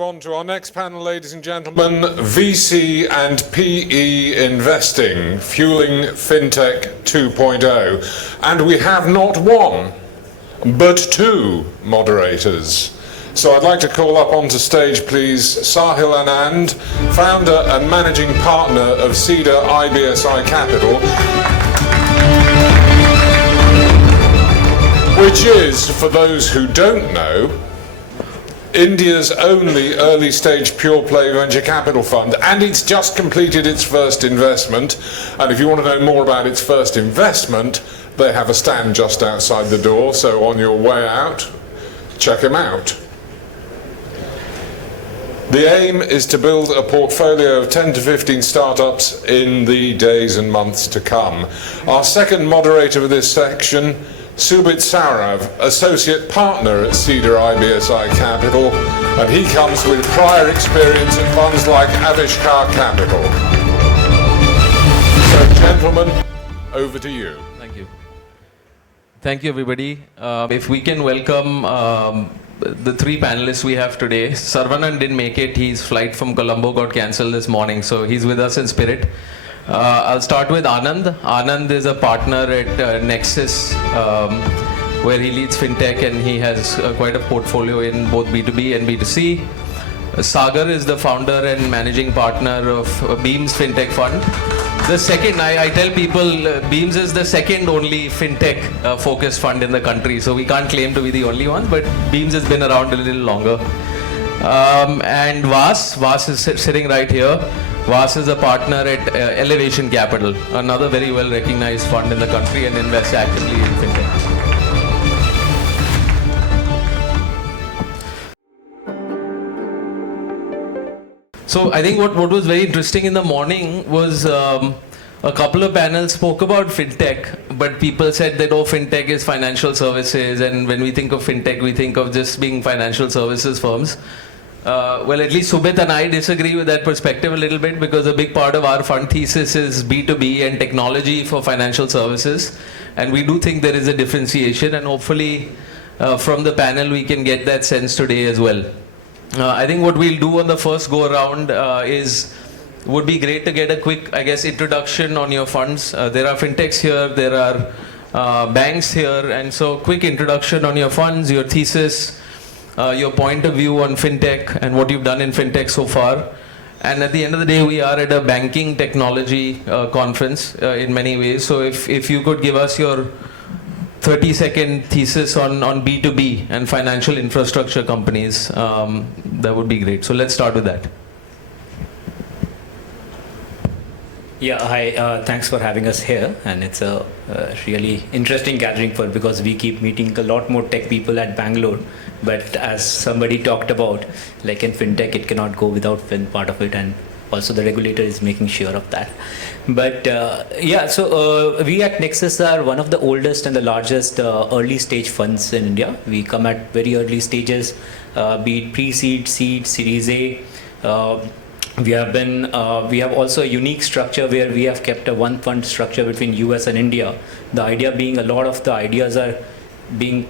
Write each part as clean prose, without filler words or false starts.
move on to our next panel, ladies and gentlemen, VC and PE investing, fueling FinTech 2.0. And we have not one, but two moderators. So I'd like to call up onto stage, please, Sahil Anand, founder and managing partner of Cedar-IBSi Capital, which is, for those who don't know, India's only early-stage pure-play venture capital fund, and it's just completed its first investment. And if you want to know more about its first investment, they have a stand just outside the door, so on your way out, check them out. The aim is to build a portfolio of 10 to 15 startups in the days and months to come. Our second moderator of this section, Subit, Saurav, associate partner at Cedar-IBSi Capital, and he comes with prior experience at funds like Avishkar Capital. So, gentlemen, over to you. Thank you. Thank you, everybody. If we can welcome the three panelists we have today. Sarvanan didn't make it. His flight from Colombo got cancelled this morning, so he's with us in spirit. I'll start with Anand. Anand is a partner at Nexus, where he leads FinTech, and he has quite a portfolio in both B2B and B2C. Sagar is the founder and managing partner of Beams FinTech Fund. The second, I tell people, Beams is the second only FinTech focused fund in the country, so we can't claim to be the only one, but Beams has been around a little longer. And Vaas is sitting right here. Vaas is a partner at Elevation Capital, another very well recognized fund in the country and invests actively in FinTech. So I think what was very interesting in the morning was a couple of panels spoke about FinTech, but people said that, oh, FinTech is financial services, and when we think of FinTech, we think of just being financial services firms. Well, at least Subit and I disagree with that perspective a little bit, because a big part of our fund thesis is B2B and technology for financial services. And we do think there is a differentiation, and hopefully from the panel we can get that sense today as well. I think what we'll do on the first go around would be great to get a quick, I guess, introduction on your funds. There are FinTechs here, there are banks here, and so quick introduction on your funds, your thesis, your point of view on FinTech and what you've done in FinTech so far. And at the end of the day, we are at a banking technology conference in many ways. So if you could give us your 30-second thesis on B2B and financial infrastructure companies, that would be great. So let's start with that. Yeah, hi, thanks for having us here, and it's a really interesting gathering because we keep meeting a lot more tech people at Bangalore, but as somebody talked about, like in FinTech, it cannot go without Fin part of it, and also the regulator is making sure of that. But yeah, so we at Nexus are one of the oldest and the largest early stage funds in India. We come at very early stages, be it pre-seed, seed, Series A. We have also a unique structure where we have kept a one fund structure between US and India. The idea being a lot of the ideas are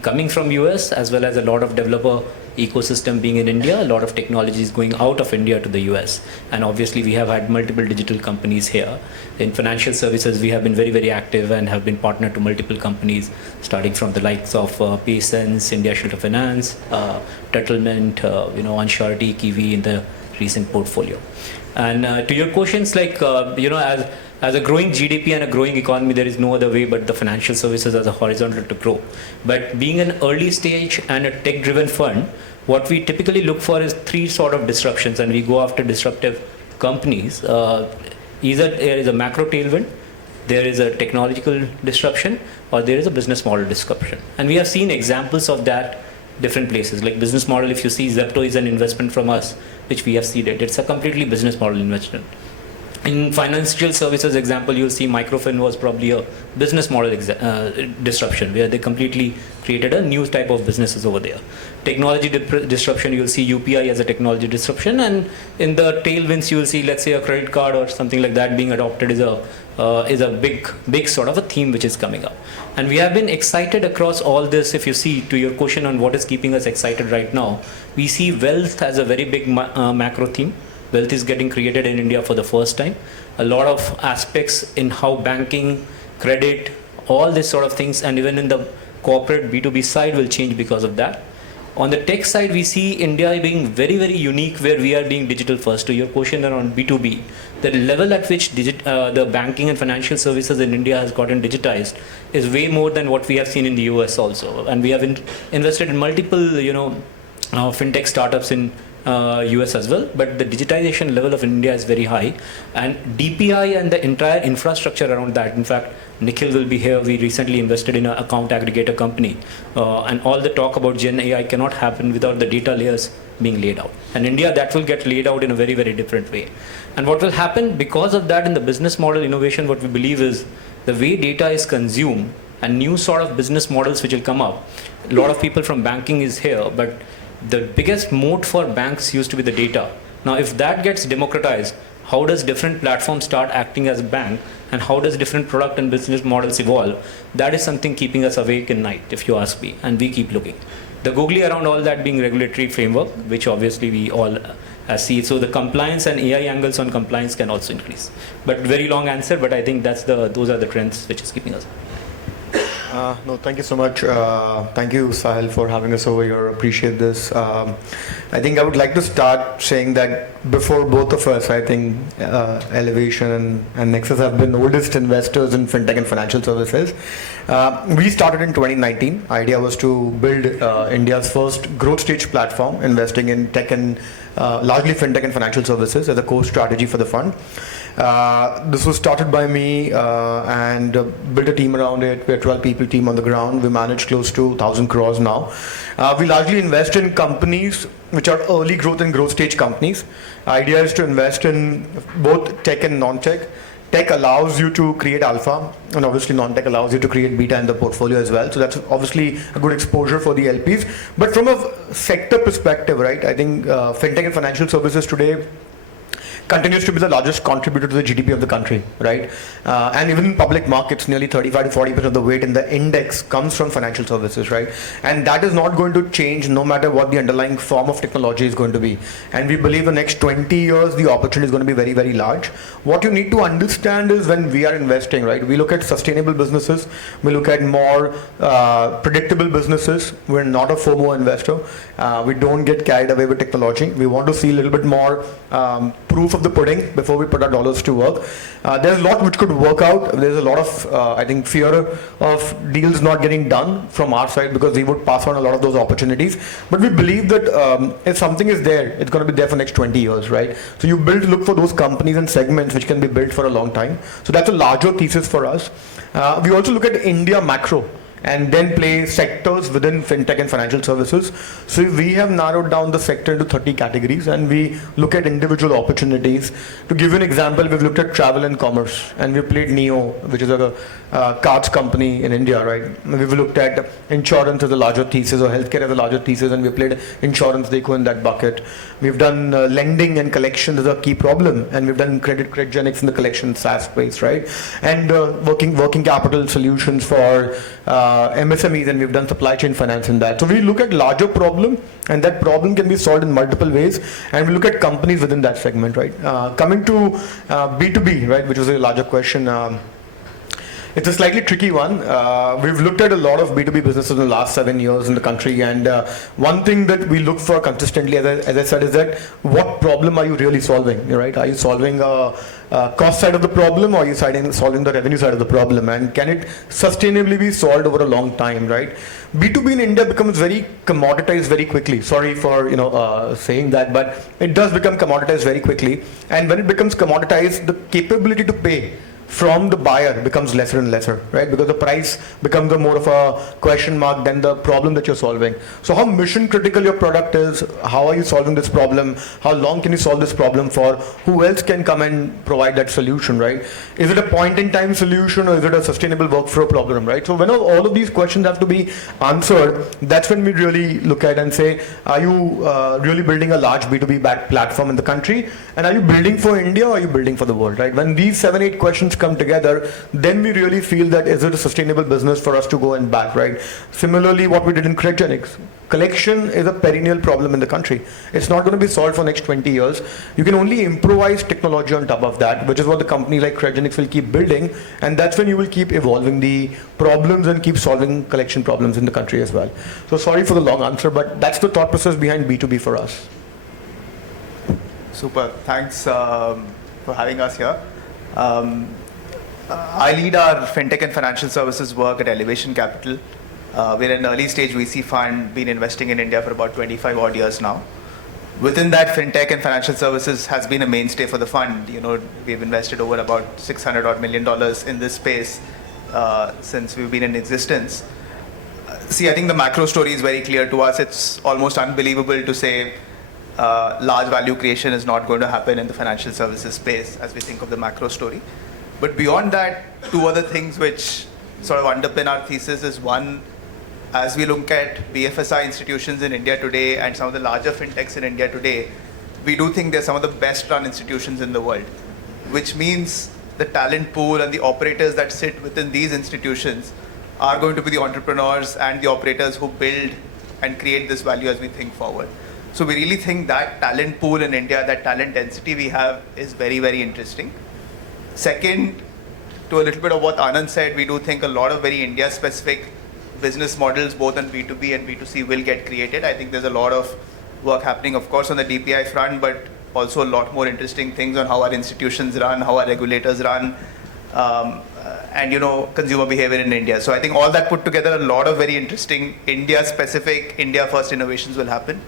coming from US, as well as a lot of developer ecosystem being in India, a lot of technologies going out of India to the US. And obviously we have had multiple digital companies here. In financial services, we have been very, very active and have been partnered to multiple companies, starting from the likes of PaySense, India Shelter Finance, Settlement, Ansurety, Kiwi in the recent portfolio. And to your questions, like, as a growing GDP and a growing economy, there is no other way but the financial services as a horizontal to grow. But being an early stage and a tech-driven fund, what we typically look for is three sort of disruptions, and we go after disruptive companies. Either there is a macro tailwind, there is a technological disruption, or there is a business model disruption. And we have seen examples of that different places. Like business model, if you see Zepto is an investment from us, which we have seeded. It's a completely business model investment. In financial services example, you'll see microfin was probably a business model disruption where they completely created a new type of businesses over there. Technology disruption, you'll see UPI as a technology disruption, and in the tailwinds, you will see, let's say, a credit card or something like that being adopted is a big sort of a theme which is coming up. And we have been excited across all this. If you see, to your question on what is keeping us excited right now, we see wealth as a very big macro theme. Wealth is getting created in India for the first time. A lot of aspects in how banking, credit, all these sort of things, and even in the corporate B2B side will change because of that. On the tech side, we see India being very, very unique where we are being digital first. To your question around B2B, the level at which the banking and financial services in India has gotten digitized is way more than what we have seen in the US also. And we have invested in multiple, fintech startups in US as well, but the digitization level of India is very high, and DPI and the entire infrastructure around that. In fact, Nikhil will be here. We recently invested in an account aggregator company, and all the talk about Gen AI cannot happen without the data layers being laid out. And India, that will get laid out in a very, very different way. And what will happen because of that in the business model innovation, what we believe is the way data is consumed and new sort of business models which will come up. A lot of people from banking is here, but the biggest moat for banks used to be the data. Now, if that gets democratized, how does different platforms start acting as a bank, and how does different product and business models evolve? That is something keeping us awake at night, if you ask me, and we keep looking. The googly around all that being regulatory framework, which obviously we all see. So the compliance and AI angles on compliance can also increase. But very long answer, but I think those are the trends which is keeping us. No, thank you so much. Thank you, Sahil, for having us over here. Appreciate this. I think I would like to start saying that before both of us, I think Elevation and Nexus have been oldest investors in fintech and financial services. We started in 2019. Idea was to build India's first growth stage platform, investing in tech and largely fintech and financial services as a core strategy for the fund. This was started by me and built a team around it. We're a 12 people team on the ground. We manage close to 1,000 crores now. We largely invest in companies which are early growth and growth stage companies. Idea is to invest in both tech and non-tech. Tech allows you to create alpha, and obviously non-tech allows you to create beta in the portfolio as well. So that's obviously a good exposure for the LPs. But from a sector perspective, right, I think fintech and financial services today continues to be the largest contributor to the GDP of the country, right? And even in public markets, nearly 35 to 40% of the weight in the index comes from financial services, right? And that is not going to change no matter what the underlying form of technology is going to be. And we believe the next 20 years, the opportunity is going to be very, very large. What you need to understand is when we are investing, right? We look at sustainable businesses. We look at more predictable businesses. We're not a FOMO investor. We don't get carried away with technology. We want to see a little bit more proof of the pudding before we put our dollars to work. There's a lot which could work out. There's a lot of, I think, fear of deals not getting done from our side because we would pass on a lot of those opportunities. But we believe that if something is there, it's going to be there for next 20 years, right? So you look for those companies and segments which can be built for a long time. So that's a larger thesis for us. We also look at India macro and then play sectors within fintech and financial services. So we have narrowed down the sector into 30 categories and we look at individual opportunities. To give you an example, we've looked at travel and commerce and we played Neo, which is a cards company in India, right? We've looked at insurance as a larger thesis or healthcare as a larger thesis and we played insurance, they go in that bucket. We've done lending and collection as a key problem and we've done creditgenics in the collection SaaS space, right? And working capital solutions for MSMEs, and we've done supply chain finance in that. So we look at larger problem and that problem can be solved in multiple ways and we look at companies within that segment, right? Coming to B2B, right, which was a larger question. It's a slightly tricky one. We've looked at a lot of B2B businesses in the last 7 years in the country, and one thing that we look for consistently, as I said, is that what problem are you really solving, right? Are you solving a cost side of the problem, or are you solving the revenue side of the problem, and can it sustainably be solved over a long time, right? B2B in India becomes very commoditized very quickly. Sorry for saying that, but it does become commoditized very quickly, and when it becomes commoditized, the capability to pay from the buyer becomes lesser and lesser, right? Because the price becomes a more of a question mark than the problem that you're solving. So how mission critical your product is, how are you solving this problem, how long can you solve this problem for, who else can come and provide that solution, right? Is it a point in time solution or is it a sustainable workflow problem, right? So when all of these questions have to be answered, that's when we really look at and say, are you really building a large B2B platform in the country? And are you building for India or are you building for the world, right? When these 7-8 questions come together, then we really feel that is it a sustainable business for us to go and back, right? Similarly, what we did in cryogenics. Collection is a perennial problem in the country. It's not going to be solved for next 20 years. You can only improvise technology on top of that, which is what the company like cryogenics will keep building, and that's when you will keep evolving the problems and keep solving collection problems in the country as well. So sorry for the long answer, but that's the thought process behind B2B for us. Super. Thanks for having us here. I lead our FinTech and financial services work at Elevation Capital. We're an early stage VC fund, been investing in India for about 25 odd years now. Within that, FinTech and financial services has been a mainstay for the fund. You know, we've invested over about $600 odd million in this space since we've been in existence. See, I think the macro story is very clear to us. It's almost unbelievable to say large value creation is not going to happen in the financial services space as we think of the macro story. But beyond that, two other things which sort of underpin our thesis is one, as we look at BFSI institutions in India today and some of the larger fintechs in India today, we do think they're some of the best run institutions in the world, which means the talent pool and the operators that sit within these institutions are going to be the entrepreneurs and the operators who build and create this value as we think forward. So we really think that talent pool in India, that talent density we have is very, very interesting. Second, to a little bit of what Anand said, we do think a lot of very India-specific business models, both on B2B and B2C, will get created. I think there's a lot of work happening, of course, on the DPI front, but also a lot more interesting things on how our institutions run, how our regulators run, and, you know, consumer behavior in India. So I think all that put together, a lot of very interesting India-specific, India-first innovations will happen,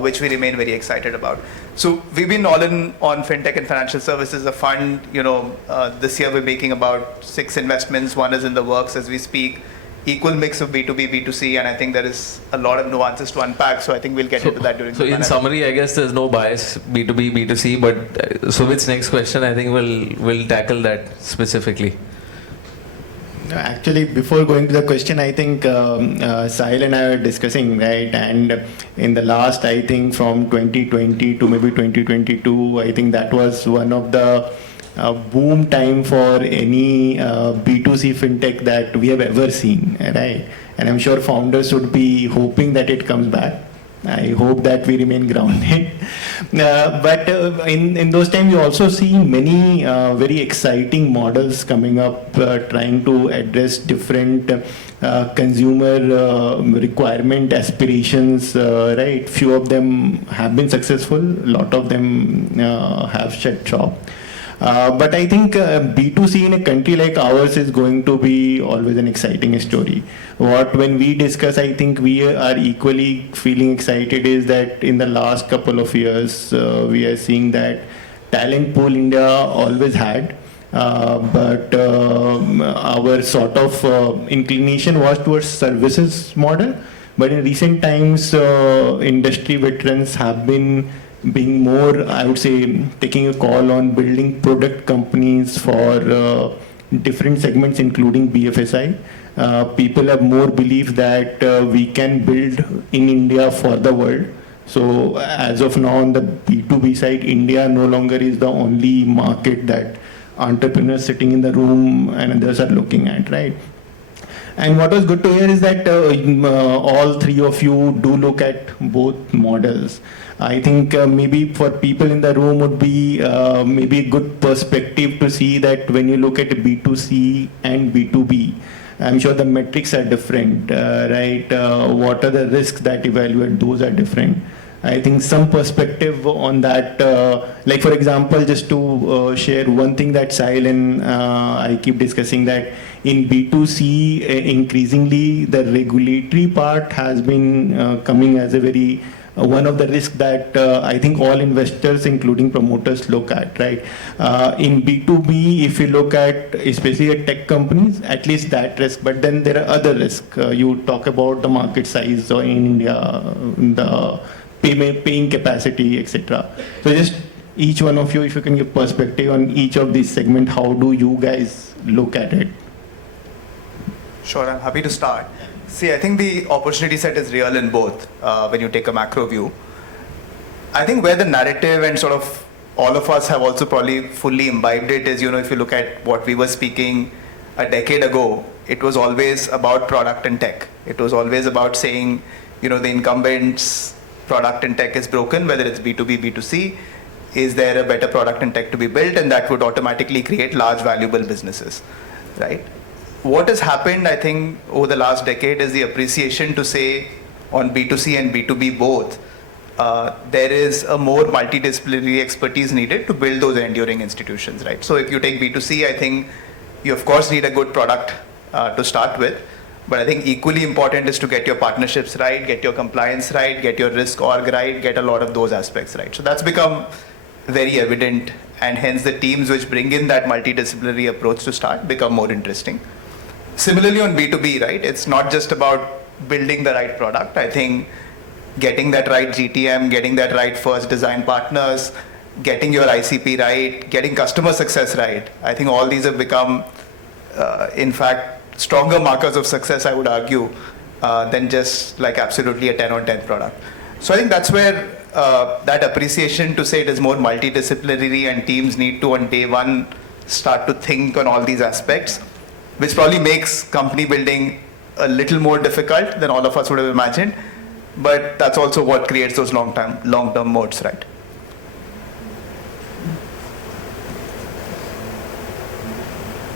which we remain very excited about. So we've been all in on FinTech and financial services, a fund. You know, this year we're making about 6 investments. One is in the works as we speak. Equal mix of B2B, B2C, and I think there is a lot of nuances to unpack. So I think we'll get into that during the panel. So in summary, I guess there's no bias, B2B, B2C, but Subit's next question, I think we'll tackle that specifically. No, actually, before going to the question, I think Sahil and I were discussing, right? And in the last, I think from 2020 to maybe 2022, I think that was one of the boom time for any B2C fintech that we have ever seen, right? And I'm sure founders would be hoping that it comes back. I hope that we remain grounded. But in those times, you also see many very exciting models coming up, trying to address different consumer requirement aspirations, right? Few of them have been successful, a lot of them have shut shop. But I think B2C in a country like ours is going to be always an exciting story. When we discuss, I think we are equally feeling excited is that in the last couple of years, we are seeing that talent pool India always had. But our sort of inclination was towards services model. But in recent times, industry veterans have been being more, I would say, taking a call on building product companies for different segments, including BFSI. People have more belief that we can build in India for the world. So as of now, on the B2B side, India no longer is the only market that entrepreneurs sitting in the room and others are looking at, right? And what was good to hear is that all three of you do look at both models. I think maybe for people in the room would be maybe a good perspective to see that when you look at B2C and B2B, I'm sure the metrics are different, right? What are the risks that evaluate? Those are different. I think some perspective on that, like for example, just to share one thing that Sahil and I keep discussing, that in B2C, increasingly the regulatory part has been coming as a very one of the risks that I think all investors, including promoters, look at, right? In B2B, if you look at especially at tech companies, at least that risk, but then there are other risks. You talk about the market size in India, the paying capacity, etc. So just each one of you, if you can give perspective on each of these segments, how do you guys look at it? Sure, I'm happy to start. See, I think the opportunity set is real in both when you take a macro view. I think where the narrative and sort of all of us have also probably fully imbibed it is, if you look at what we were speaking a decade ago, it was always about product and tech. It was always about saying, the incumbents' product and tech is broken, whether it's B2B, B2C. Is there a better product and tech to be built? And that would automatically create large valuable businesses, right? What has happened, I think, over the last decade is the appreciation to say on B2C and B2B both, there is a more multidisciplinary expertise needed to build those enduring institutions, right? So if you take B2C, I think you of course need a good product to start with, but I think equally important is to get your partnerships right, get your compliance right, get your risk org right, get a lot of those aspects right. So that's become very evident, and hence the teams which bring in that multidisciplinary approach to start become more interesting. Similarly on B2B, right, it's not just about building the right product. I think getting that right GTM, getting that right first design partners, getting your ICP right, getting customer success right. I think all these have become, in fact, stronger markers of success, I would argue, than just like absolutely a 10 on 10 product. So I think that's where that appreciation to say it is more multidisciplinary and teams need to on day one start to think on all these aspects, which probably makes company building a little more difficult than all of us would have imagined. But that's also what creates those long-term moats, right?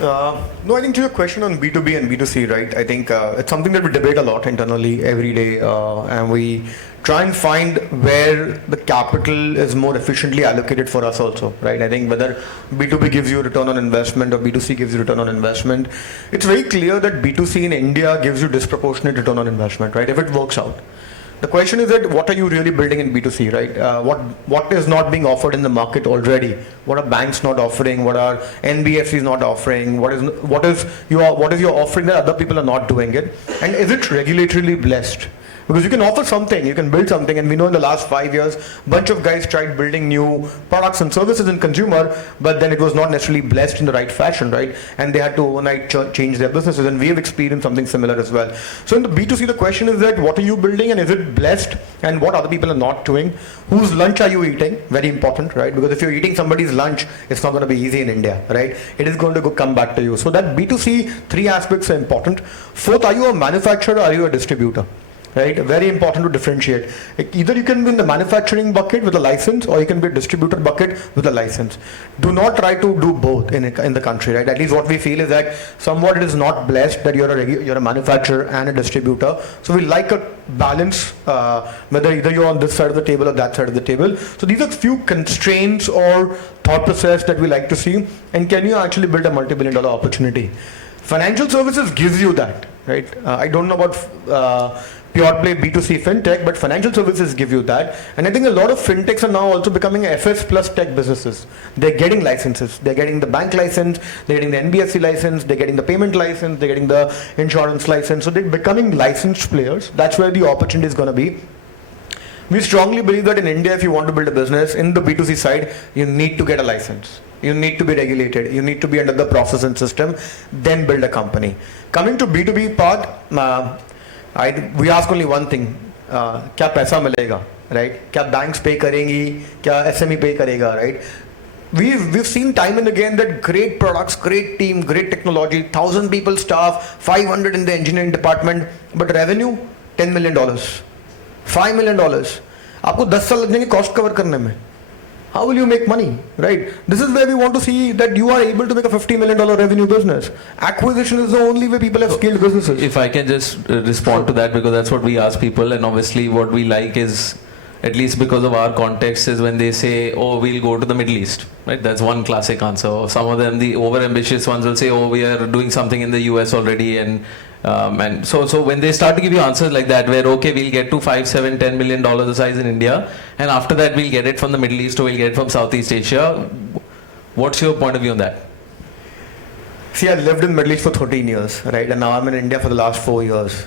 No, I think to your question on B2B and B2C, right? I think it's something that we debate a lot internally every day, and we try and find where the capital is more efficiently allocated for us also, right? I think whether B2B gives you return on investment or B2C gives you return on investment, it's very clear that B2C in India gives you disproportionate return on investment, right? If it works out. The question is that what are you really building in B2C, right? What is not being offered in the market already? What are banks not offering? What are NBFCs not offering? What is your offering that other people are not doing it? And is it regulatorily blessed? Because you can offer something, you can build something, and we know in the last 5 years, bunch of guys tried building new products and services in consumer, but then it was not necessarily blessed in the right fashion, right? And they had to overnight change their businesses, and we have experienced something similar as well. So in the B2C, the question is that what are you building, and is it blessed, and what other people are not doing? Whose lunch are you eating? Very important, right? Because if you're eating somebody's lunch, it's not going to be easy in India, right? It is going to come back to you. So that B2C, 3 aspects are important. Fourth, are you a manufacturer or are you a distributor? Right, very important to differentiate. Either you can be in the manufacturing bucket with a license, or you can be a distributor bucket with a license. Do not try to do both in the country, right? At least what we feel is that somewhat it is not blessed that you're a manufacturer and a distributor. So we like a balance, whether either you're on this side of the table or that side of the table. So these are few constraints or thought process that we like to see. And can you actually build a multi-billion-dollar opportunity? Financial services gives you that, right? I don't know about pure play B2C fintech, but financial services give you that. And I think a lot of fintechs are now also becoming FS plus tech businesses. They're getting licenses. They're getting the bank license, they're getting the NBFC license, they're getting the payment license, they're getting the insurance license. So they're becoming licensed players. That's where the opportunity is going to be. We strongly believe that in India, if you want to build a business in the B2C side, you need to get a license. You need to be regulated. You need to be under the process and system, then build a company. Coming to B2B part, we ask only one thing, क्या पैसा मिलेगा, right? क्या banks pay करेंगी, क्या SME pay करेगा, right? We've seen time and again that great products, great team, great technology, 1,000 people staff, 500 in the engineering department, but revenue $10 million, $5 million. आपको 10 साल लग जाएंगे cost cover करने में. How will you make money, right? This is where we want to see that you are able to make a $50 million revenue business. Acquisition is the only way people have scaled businesses. If I can just respond to that, because that's what we ask people, and obviously what we like is, at least because of our context, is when they say, oh, we'll go to the Middle East, right? That's one classic answer. Some of them, the over-ambitious ones will say, oh, we are doing something in the US already, and And so when they start to give you answers like that, where okay, we'll get to $5, $7, $10 million the size in India, and after that we'll get it from the Middle East or we'll get it from Southeast Asia. What's your point of view on that? See, I lived in Middle East for 13 years, right? And now I'm in India for the last 4 years.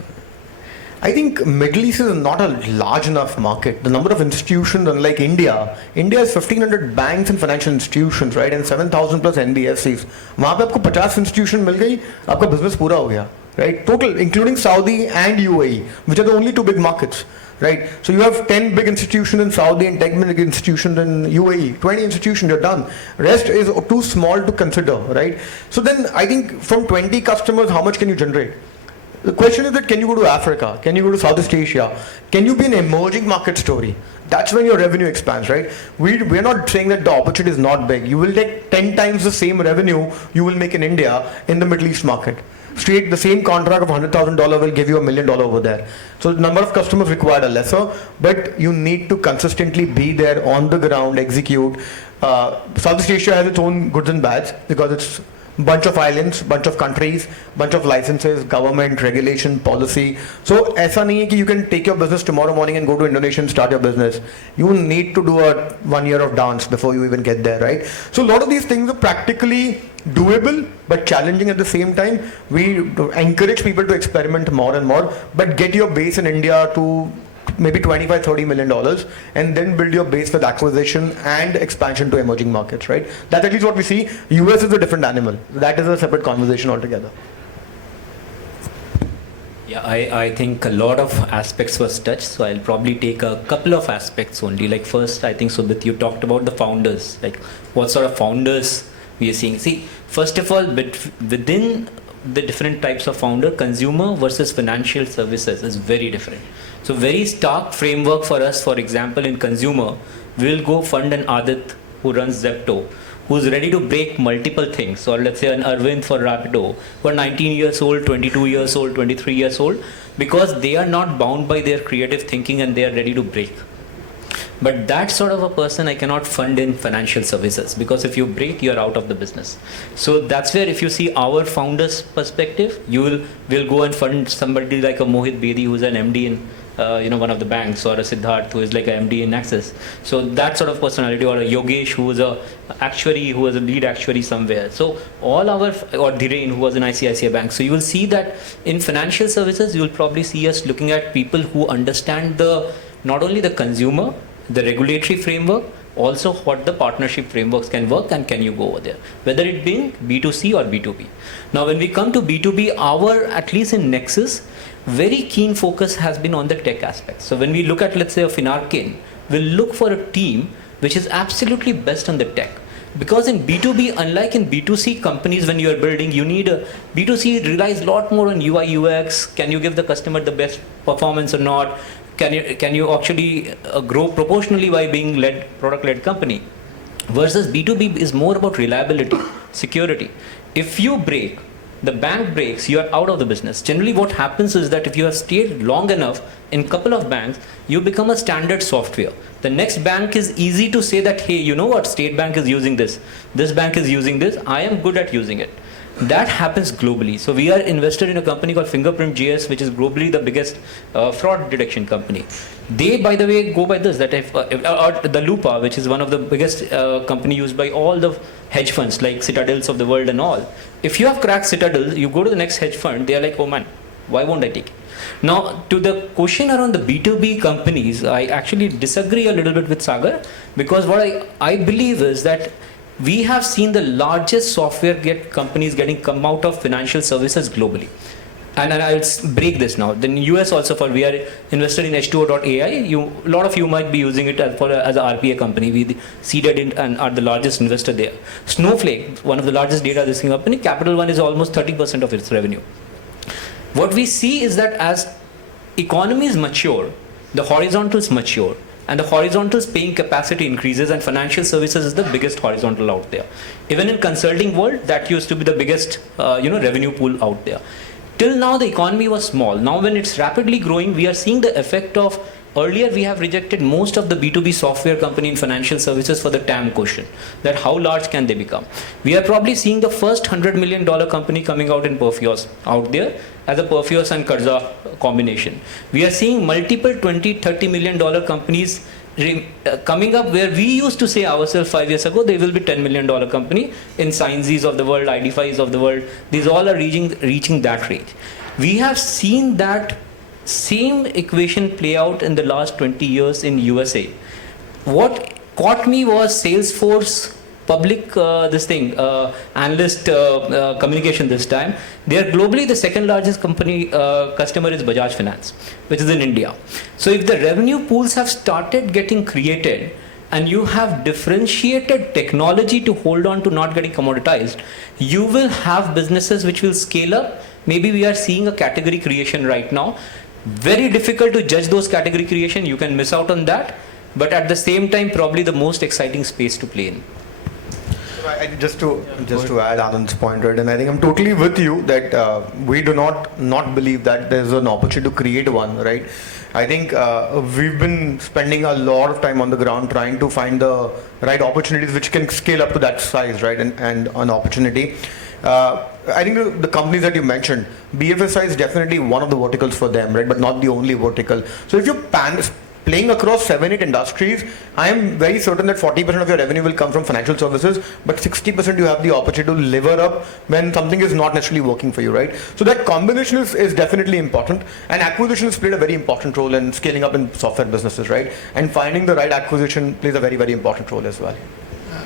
I think Middle East is not a large enough market. The number of institutions, unlike India has 1,500 banks and financial institutions, right? And 7,000 plus NBFCs. वहाँ पे आपको 50 institution मिल गई, आपका business पूरा हो गया, right? Total, including Saudi and UAE, which are the only two big markets, right? So you have 10 big institutions in Saudi and 10 big institutions in UAE. 20 institutions, you're done. Rest is too small to consider, right? So then I think from 20 customers, how much can you generate? The question is that can you go to Africa? Can you go to Southeast Asia? Can you be an emerging market story? That's when your revenue expands, right? We're not saying that the opportunity is not big. You will take 10 times the same revenue you will make in India in the Middle East market. Straight, the same contract of $100,000 will give you $1 million over there. So the number of customers required are lesser, but you need to consistently be there on the ground, execute. Southeast Asia has its own goods and bads because it's bunch of islands, bunch of countries, bunch of licenses, government, regulation, policy. So ऐसा नहीं है कि you can take your business tomorrow morning and go to Indonesia and start your business. You need to do a 1 year of dance before you even get there, right? So a lot of these things are practically doable but challenging at the same time. We encourage people to experiment more and more, but get your base in India to maybe $25-30 million and then build your base with acquisition and expansion to emerging markets, right? That's at least what we see. US is a different animal. That is a separate conversation altogether. Yeah, I think a lot of aspects was touched, so I'll probably take a couple of aspects only. Like first, I think Subit, you talked about the founders, like what sort of founders we are seeing. See, first of all, within the different types of founder, consumer versus financial services is very different. So very stark framework for us, for example, in consumer, we'll go fund an Adit who runs Zepto, who's ready to break multiple things, or let's say an Arvind for Rapido, who are 19 years old, 22 years old, 23 years old, because they are not bound by their creative thinking and they are ready to break. But that sort of a person I cannot fund in financial services, because if you break, you're out of the business. So that's where if you see our founders' perspective, will go and fund somebody like a Mohit Bedi, who's an MD in one of the banks, or a Siddharth who is like an MD in Nexus. So that sort of personality, or a Yogesh who was a actuary, who was a lead actuary somewhere. So all our, or Dhiren who was in ICICI Bank. So you will see that in financial services, you will probably see us looking at people who understand not only the consumer, the regulatory framework, also what the partnership frameworks can work and can you go over there, whether it being B2C or B2B. Now when we come to B2B, at least in Nexus, very keen focus has been on the tech aspect. So when we look at, let's say, a Finarkin, we'll look for a team which is absolutely best on the tech. Because in B2B, unlike in B2C companies, when you are building, you need B2C relies a lot more on UI, UX. Can you give the customer the best performance or not? Can you actually grow proportionally by being product-led company? Versus B2B is more about reliability, security. If you break, the bank breaks, you are out of the business. Generally what happens is that if you have stayed long enough in a couple of banks, you become a standard software. The next bank is easy to say that, hey, you know what, State Bank is using this bank is using this, I am good at using it. That happens globally. So we are invested in a company called Fingerprint JS, which is globally the biggest fraud detection company. They, by the way, go by this, that if the Lupa, which is one of the biggest company used by all the hedge funds like Citadels of the world and all. If you have cracked Citadel, you go to the next hedge fund, they are like, oh man, why won't I take it? Now, to the question around the B2B companies, I actually disagree a little bit with Sagar, because what I believe is that we have seen the largest software companies come out of financial services globally. And I'll break this now. Then US also, we are invested in H2O.ai. A lot of you might be using it as an RPA company. We seeded in and are the largest investor there. Snowflake, one of the largest data listing company, Capital One is almost 30% of its revenue. What we see is that as economies mature, the horizontals mature. And the horizontals paying capacity increases, and financial services is the biggest horizontal out there. Even in consulting world, that used to be the biggest revenue pool out there. Till now, the economy was small. Now, when it's rapidly growing, we are seeing the effect of earlier we have rejected most of the B2B software company in financial services for the TAM question, that how large can they become. We are probably seeing the first $100 million company coming out in Perfios out there as a Perfios and Karza combination. We are seeing multiple $20, $30 million companies coming up, where we used to say ourselves 5 years ago, they will be $10 million company in Sciences of the world, ID5s of the world. These all are reaching that range. We have seen that same equation play out in the last 20 years in USA. What caught me was Salesforce public analyst communication this time. They are globally the second largest company customer is Bajaj Finance, which is in India. So if the revenue pools have started getting created and you have differentiated technology to hold on to not getting commoditized, you will have businesses which will scale up. Maybe we are seeing a category creation right now. Very difficult to judge those category creation. You can miss out on that. But at the same time, probably the most exciting space to play in. Just to add Anand's point, right, and I think I'm totally with you that we do not believe that there's an opportunity to create one, right? I think we've been spending a lot of time on the ground trying to find the right opportunities which can scale up to that size, right, and an opportunity. I think the companies that you mentioned, BFSI is definitely one of the verticals for them, right, but not the only vertical. So if you're playing across 7-8 industries, I am very certain that 40% of your revenue will come from financial services, but 60% you have the opportunity to lever up when something is not necessarily working for you, right? So that combination is definitely important, and acquisition has played a very important role in scaling up in software businesses, right? And finding the right acquisition plays a very, very important role as well.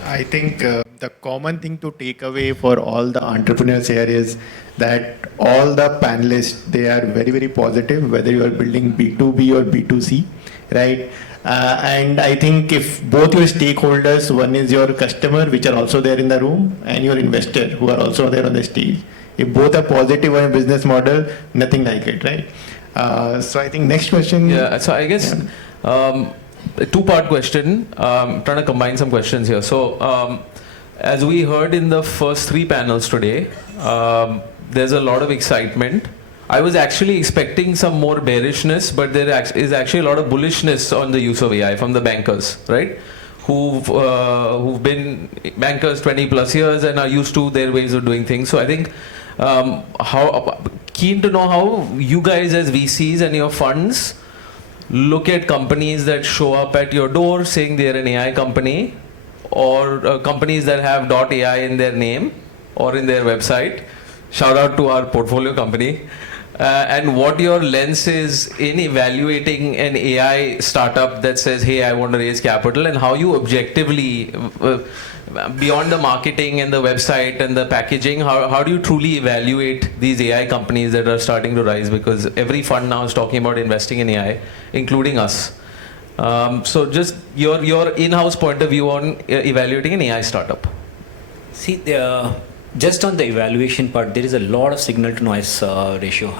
I think the common thing to take away for all the entrepreneurs here is that all the panelists, they are very, very positive, whether you are building B2B or B2C, right? And I think if both your stakeholders, one is your customer, which are also there in the room, and your investor, who are also there on the stage, if both are positive on a business model, nothing like it, right? So I think next question. Yeah, so I guess a two-part question. I'm trying to combine some questions here. So as we heard in the first 3 panels today, there's a lot of excitement. I was actually expecting some more bearishness, but there is actually a lot of bullishness on the use of AI from the bankers, right? Who've been bankers 20 plus years and are used to their ways of doing things. So I think keen to know how you guys as VCs and your funds look at companies that show up at your door saying they're an AI company, or companies that have .ai in their name or in their website. Shout out to our portfolio company. And what your lens is in evaluating an AI startup that says, hey, I want to raise capital, and how you objectively, beyond the marketing and the website and the packaging, how do you truly evaluate these AI companies that are starting to rise? Because every fund now is talking about investing in AI, including us. So just your in-house point of view on evaluating an AI startup. See, just on the evaluation part, there is a lot of signal to noise ratio.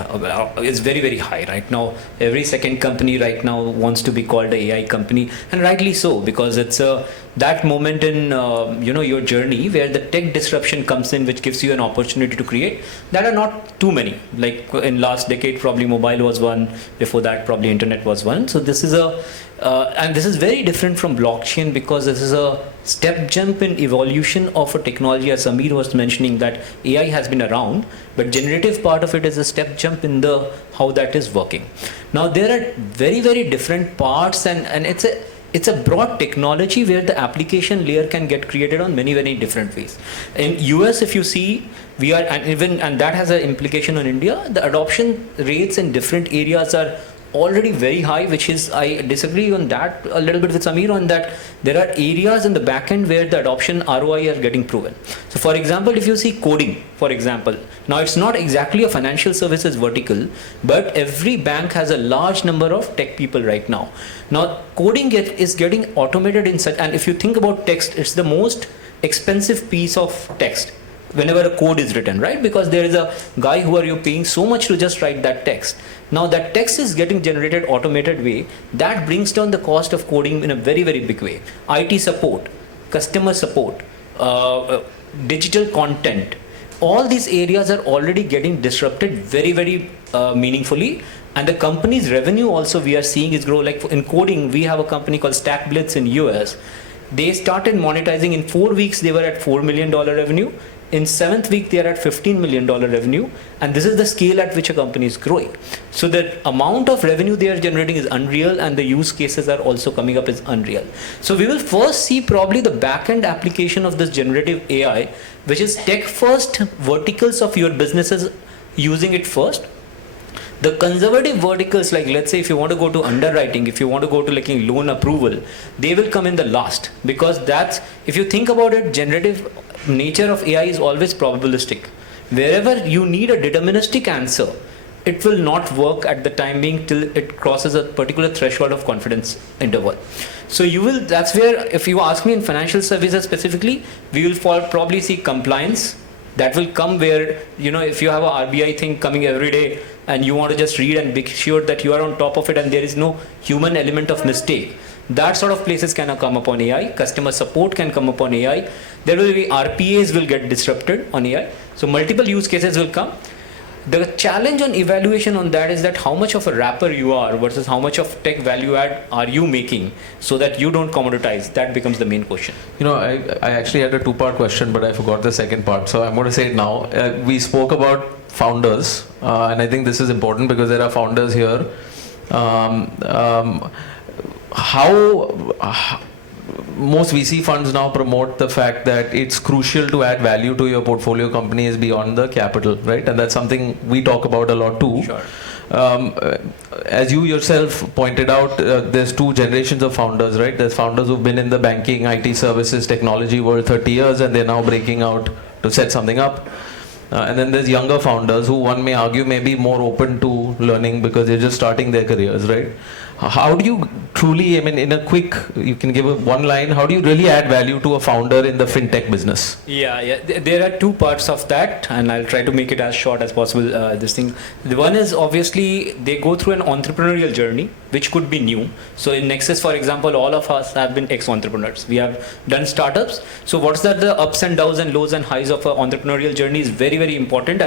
It's very, very high right now. Every second company right now wants to be called an AI company, and rightly so, because it's that moment in your journey where the tech disruption comes in, which gives you an opportunity to create. That are not too many. Like in last decade, probably mobile was one. Before that, probably internet was one. So this is and this is very different from blockchain, because this is a step jump in evolution of a technology. As Samir was mentioning, that AI has been around, but generative part of it is a step jump in the how that is working. Now there are very, very different parts, and it's a broad technology where the application layer can get created on many, very different ways. In US, if you see, we are, and that has an implication on India, the adoption rates in different areas are already very high, which is, I disagree on that a little bit with Samir on that. There are areas in the back end where the adoption ROI are getting proven. So for example, if you see coding, for example, now it's not exactly a financial services vertical, but every bank has a large number of tech people right now. Now coding is getting automated in such, and if you think about text, it's the most expensive piece of text whenever a code is written, right? Because there is a guy who are you paying so much to just write that text. Now that text is getting generated automated way, that brings down the cost of coding in a very, very big way. IT support, customer support, digital content, all these areas are already getting disrupted very, very meaningfully, And the company's revenue also we are seeing is grow. Like in coding, we have a company called StackBlitz in US. They started monetizing in 4 weeks. They were at $4 million revenue. In 7th week, they are at $15 million revenue. And this is the scale at which a company is growing. So the amount of revenue they are generating is unreal, and the use cases are also coming up as unreal. So we will first see probably the back-end application of this generative AI, which is tech-first verticals of your businesses using it first. The conservative verticals, like let's say if you want to go to underwriting, if you want to go to like loan approval, they will come in the last, because that's, if you think about it, generative nature of AI is always probabilistic. Wherever you need a deterministic answer, it will not work at the time being till it crosses a particular threshold of confidence interval. So you will, that's where, if you ask me in financial services specifically, we will probably see compliance. That will come where, you know, if you have a RBI thing coming every day and you want to just read and be sure that you are on top of it and there is no human element of mistake, that sort of places can come upon AI. Customer support can come upon AI. There will be RPAs will get disrupted on AI. So multiple use cases will come. The challenge on evaluation on that is that how much of a wrapper you are versus how much of tech value add are you making so that you don't commoditize. That becomes the main question. You know, I actually had a two-part question, but I forgot the second part. So I'm going to say it now. We spoke about founders, and I think this is important because there are founders here. How most VC funds now promote the fact that it's crucial to add value to your portfolio companies beyond the capital, right? And that's something we talk about a lot too. Sure. As you yourself pointed out, there's two generations of founders, right? There's founders who've been in the banking, IT services, technology world 30 years, and they're now breaking out to set something up. And then there's younger founders who one may argue may be more open to learning because they're just starting their careers, right? How do you truly, I mean, in a quick, you can give one line, how do you really add value to a founder in the fintech business? Yeah. There are two parts of that, and I'll try to make it as short as possible. This thing. The one is obviously they go through an entrepreneurial journey, which could be new. So in Nexus, for example, all of us have been ex-entrepreneurs. We have done startups. So what's that? The ups and downs and lows and highs of an entrepreneurial journey is very, very important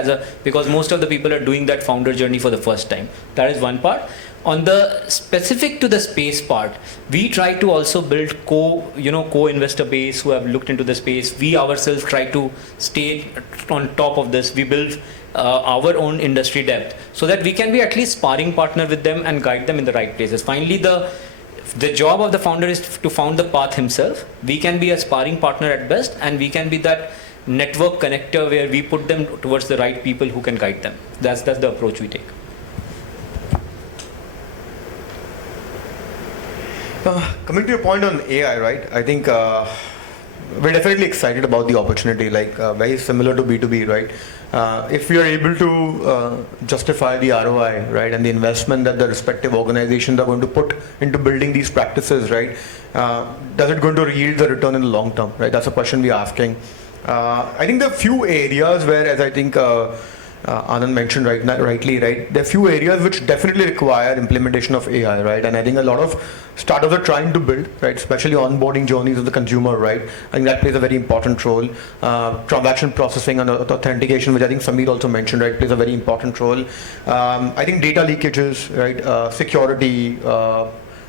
because most of the people are doing that founder journey for the first time. That is one part. On the specific to the space part, we try to also build co-investor base who have looked into the space. We ourselves try to stay on top of this. We build our own industry depth so that we can be at least sparring partner with them and guide them in the right places. Finally, the job of the founder is to found the path himself. We can be a sparring partner at best, and we can be that network connector where we put them towards the right people who can guide them. That's the approach we take. Coming to your point on AI, right? I think we're definitely excited about the opportunity, like very similar to B2B, right? If we are able to justify the ROI, right, and the investment that the respective organizations are going to put into building these practices, right, does it going to yield the return in the long term, right? That's a question we're asking. I think there are few areas where, as I think Anand mentioned rightly, right, there are few areas which definitely require implementation of AI, right? And I think a lot of startups are trying to build, right, especially onboarding journeys of the consumer, right? I think that plays a very important role. Transaction processing and authentication, which I think Samir also mentioned, right, plays a very important role. I think data leakages, right, security,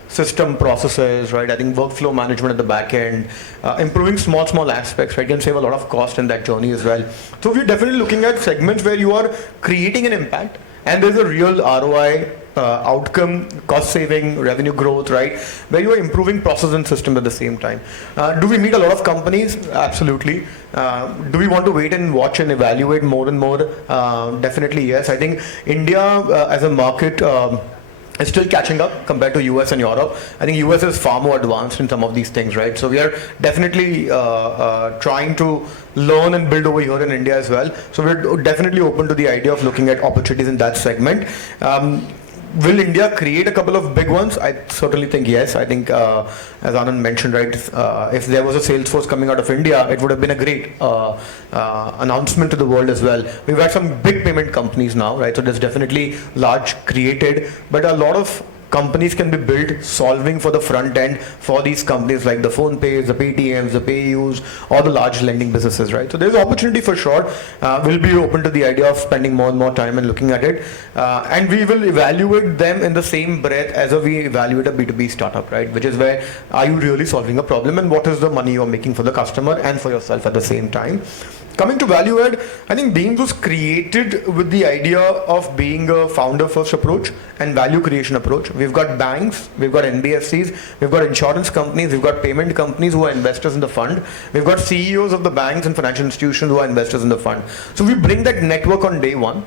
system processes, right? I think workflow management at the back end, improving small aspects, right? Can save a lot of cost in that journey as well. So we're definitely looking at segments where you are creating an impact and there's a real ROI, outcome, cost saving, revenue growth, right? Where you are improving process and system at the same time. Do we meet a lot of companies? Absolutely. Do we want to wait and watch and evaluate more and more? Definitely yes. I think India as a market is still catching up compared to US and Europe. I think US is far more advanced in some of these things, right? So we are definitely trying to learn and build over here in India as well. So we're definitely open to the idea of looking at opportunities in that segment. Will India create a couple of big ones? I certainly think yes. I think, as Anand mentioned, right, if there was a Salesforce coming out of India, it would have been a great announcement to the world as well. We've had some big payment companies now, right? So there's definitely large created, but a lot of companies can be built solving for the front end for these companies like the PhonePays, the Paytms, the PayUs, or the large lending businesses, right? So there's opportunity for sure. We'll be open to the idea of spending more and more time and looking at it. And we will evaluate them in the same breath as we evaluate a B2B startup, right? Which is where are you really solving a problem and what is the money you're making for the customer and for yourself at the same time. Coming to value add, I think Beam was created with the idea of being a founder first approach and value creation approach. We've got banks, we've got NBFCs, we've got insurance companies, we've got payment companies who are investors in the fund. We've got CEOs of the banks and financial institutions who are investors in the fund. So we bring that network on day one.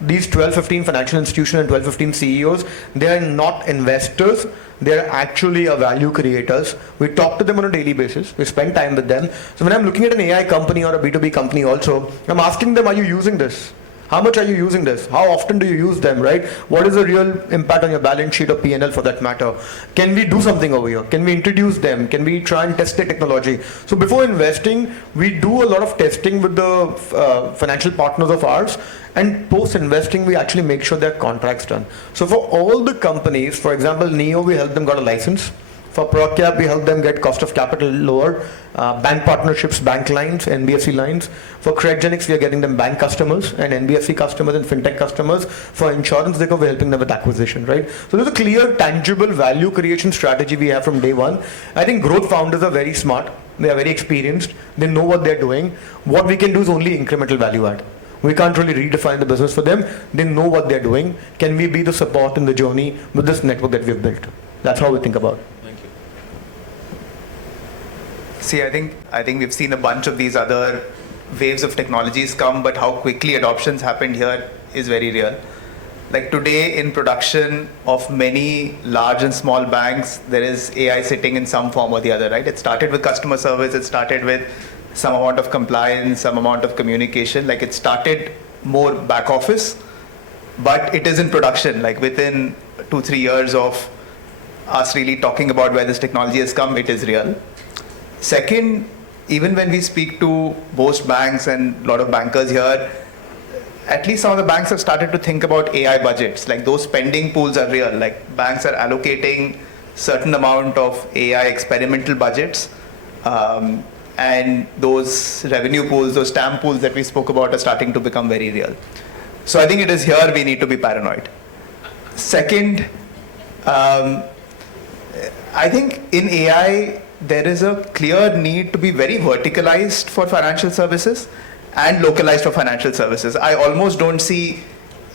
These 12-15 financial institutions and 12-15 CEOs, they are not investors, they are actually value creators. We talk to them on a daily basis, we spend time with them. So when I'm looking at an AI company or a B2B company also, I'm asking them, are you using this? How much are you using this? How often do you use them, right? What is the real impact on your balance sheet or P&L for that matter? Can we do something over here? Can we introduce them? Can we try and test their technology? So before investing, we do a lot of testing with the financial partners of ours, and post investing, we actually make sure their contracts done. So for all the companies, for example, Neo, we help them get a license. For ProCap, we help them get cost of capital lower, bank partnerships, bank lines, NBFC lines. For Credgenics, we are getting them bank customers and NBFC customers and FinTech customers. For insurance, we're helping them with acquisition, right? So there's a clear, tangible value creation strategy we have from day one. I think growth founders are very smart. They are very experienced. They know what they're doing. What we can do is only incremental value add. We can't really redefine the business for them. They know what they're doing. Can we be the support in the journey with this network that we've built? That's how we think about it. See, I think we've seen a bunch of these other waves of technologies come, but how quickly adoptions happened here is very real. Like today in production of many large and small banks, there is AI sitting in some form or the other, right? It started with customer service, it started with some amount of compliance, some amount of communication. Like it started more back office, but it is in production. Like within 2-3 years of us really talking about where this technology has come, it is real. Second, even when we speak to most banks and a lot of bankers here, at least some of the banks have started to think about AI budgets. Like those spending pools are real. Like banks are allocating certain amount of AI experimental budgets. And those revenue pools, those TAM pools that we spoke about are starting to become very real. So I think it is here we need to be paranoid. Second, I think in AI, there is a clear need to be very verticalized for financial services and localized for financial services. I almost don't see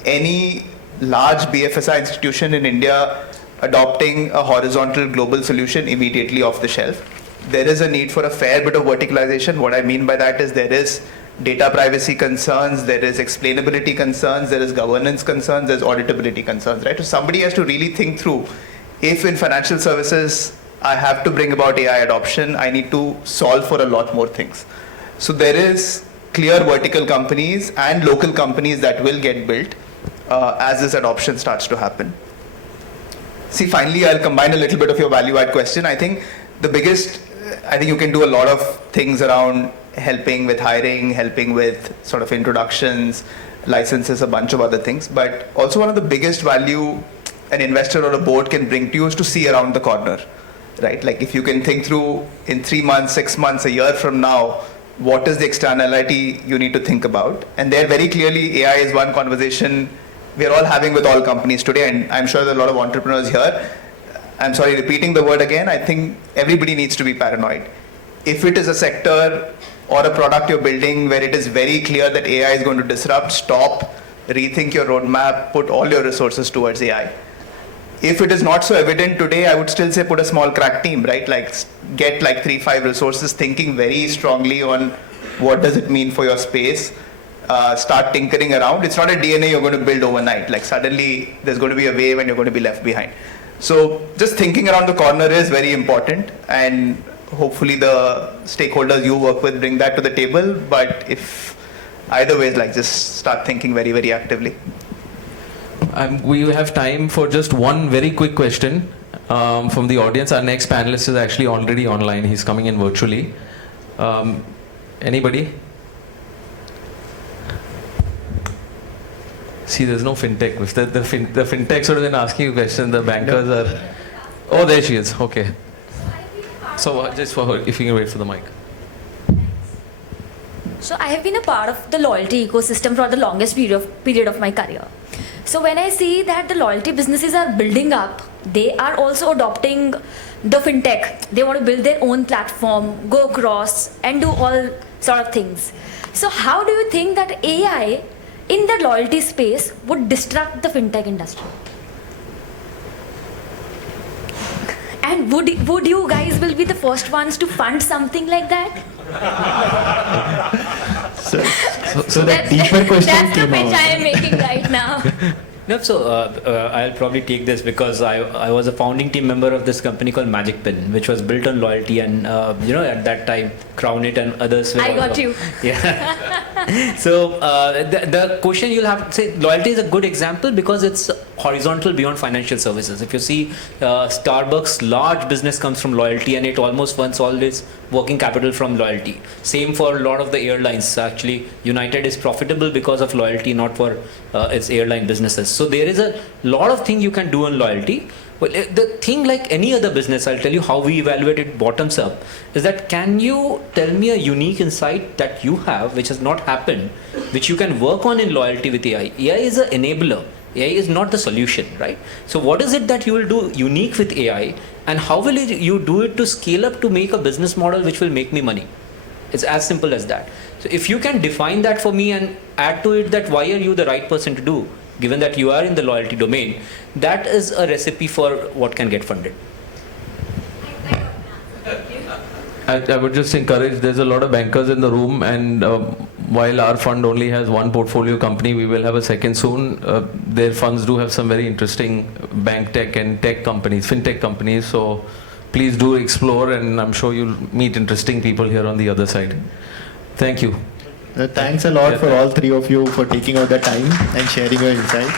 any large BFSI institution in India adopting a horizontal global solution immediately off the shelf. There is a need for a fair bit of verticalization. What I mean by that is there is data privacy concerns, there is explainability concerns, there is governance concerns, there's auditability concerns, right? So somebody has to really think through, if in financial services I have to bring about AI adoption, I need to solve for a lot more things. So there is clear vertical companies and local companies that will get built as this adoption starts to happen. See, finally, I'll combine a little bit of your value add question. I think you can do a lot of things around helping with hiring, helping with sort of introductions, licenses, a bunch of other things. But also one of the biggest value an investor or a board can bring to you is to see around the corner, right? Like if you can think through in 3 months, 6 months, a year from now, what is the externality you need to think about? And there very clearly AI is one conversation we're all having with all companies today, and I'm sure there are a lot of entrepreneurs here. I'm sorry, repeating the word again, I think everybody needs to be paranoid. If it is a sector or a product you're building where it is very clear that AI is going to disrupt, stop, rethink your roadmap, put all your resources towards AI. If it is not so evident today, I would still say put a small crack team, right? Like get like 3-5 resources thinking very strongly on what does it mean for your space. Start tinkering around. It's not a DNA you're going to build overnight. Like suddenly there's going to be a wave and you're going to be left behind. So just thinking around the corner is very important, and hopefully the stakeholders you work with bring that to the table. But if either way, like just start thinking very, very actively. We have time for just one very quick question from the audience. Our next panelist is actually already online. He's coming in virtually. Anybody? See, there's no fintech. If the fintechs would have been asking you questions, the bankers are. Oh, there she is. Okay. So just for her, if you can wait for the mic. So I have been a part of the loyalty ecosystem for the longest period of my career. So when I see that the loyalty businesses are building up, they are also adopting the fintech. They want to build their own platform, go across and do all sort of things. So how do you think that AI in the loyalty space would disrupt the fintech industry? And would you guys will be the first ones to fund something like that? So that deeper question that's the came pitch out. I am making right now. No, so I'll probably take this because I was a founding team member of this company called Magic Pin, which was built on loyalty, and at that time Crown It and others were I got you. Yeah. So the question you'll have to say, loyalty is a good example because it's horizontal beyond financial services. If you see Starbucks, large business comes from loyalty, and it almost funds all its working capital from loyalty. Same for a lot of the airlines. Actually, United is profitable because of loyalty, not for its airline businesses. So there is a lot of things you can do on loyalty. Well, the thing, like any other business, I'll tell you how we evaluate it bottoms up, is that can you tell me a unique insight that you have which has not happened, which you can work on in loyalty with AI? AI is an enabler. AI is not the solution, right? So what is it that you will do unique with AI, and how will you do it to scale up to make a business model which will make me money? It's as simple as that. So if you can define that for me and add to it that why are you the right person to do, given that you are in the loyalty domain, that is a recipe for what can get funded. I would just encourage, there's a lot of bankers in the room, and while our fund only has one portfolio company, we will have a second soon. Their funds do have some very interesting BankTech and tech companies, FinTech companies, so please do explore, and I'm sure you'll meet interesting people here on the other side. Thank you. Thanks a lot for all three of you for taking out the time and sharing your insight.